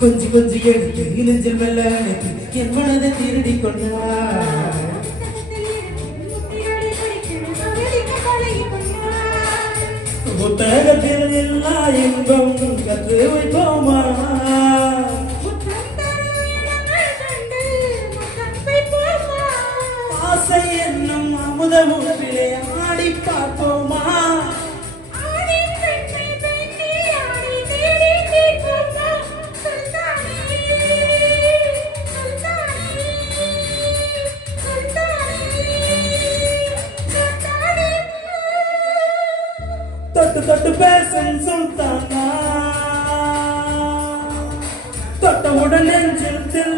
கொஞ்சி கொஞ்சி எடுத்து இளைஞர் மெல்ல என் மனதை திருடி கொண்டார். புத்தகத்தில் எல்லா இன்பம் கற்று வைப்போமா? ஆசை என்னும் அமுத முகத்திலே ஆடி பார்ப்போமா. தொட்டு தொட்டு பேசும் சுல்தானா? தொட்டவுடன் நெஞ்சில் தில்